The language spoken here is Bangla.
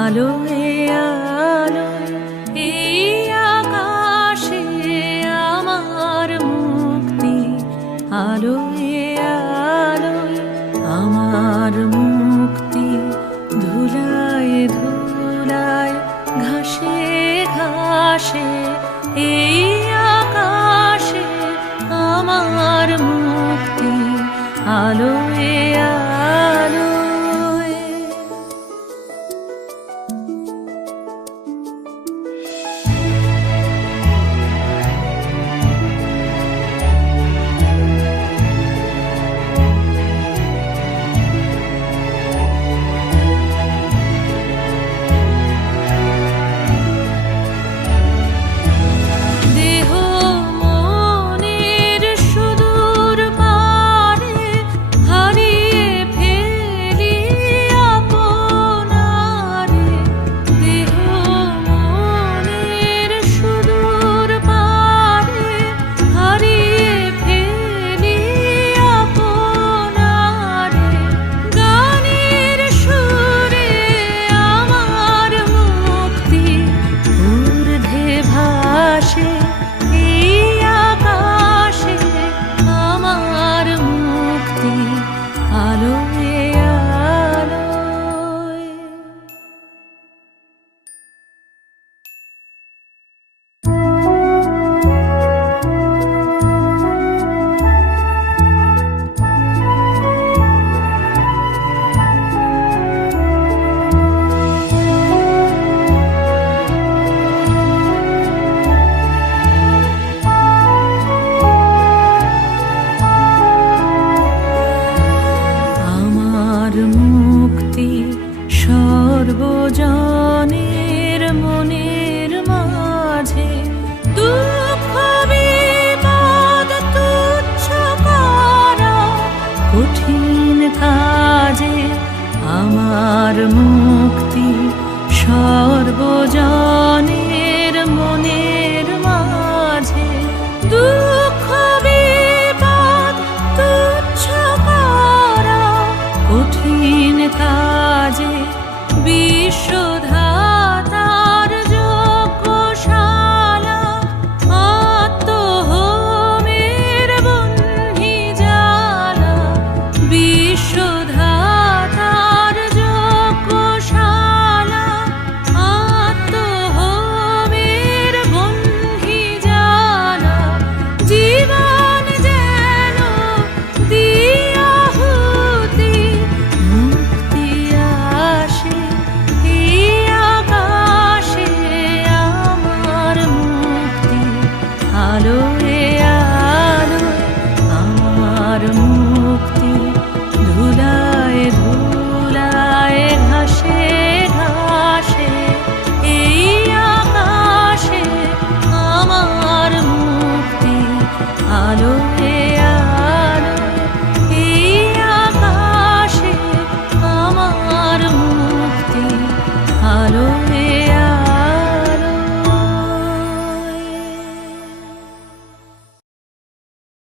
আলোয় আলোয় এই আকাশে আমার মুক্তি, আলোয় আলোয় আমার মুক্তি, ধুলায় ধুলায় ঘাসে ঘাসে এই আকাশে আমার মুক্তি, আলোয় আলোয়। সর্বজনের মনের মাঝে দুঃখ বিপদ তুচ্ছ করা কঠিন কাজে আমার মুক্তি, সর্বজনের মনের মাঝে দুঃখ বিপদ তুচ্ছ করা কঠিন কাজে বিশ্বধাতার যজ্ঞশালা আত্মহোমের বহ্নি জ্বালা, বিশ্বধাতার যজ্ঞশালা আত্মহোমের বহ্নি জ্বালা, জীবন যেন দিয়াহুতি মুক্তি আসে এই আকাশে আমার মুক্তি, আলোয় আলোয় আমার মুক্তি, ধুলায় ধুলায় ঘাসে ঘাসে এই আকাশে আমার মুক্তি, আলোয় আলোয় এই আকাশে আমার মুক্তি, আলোয়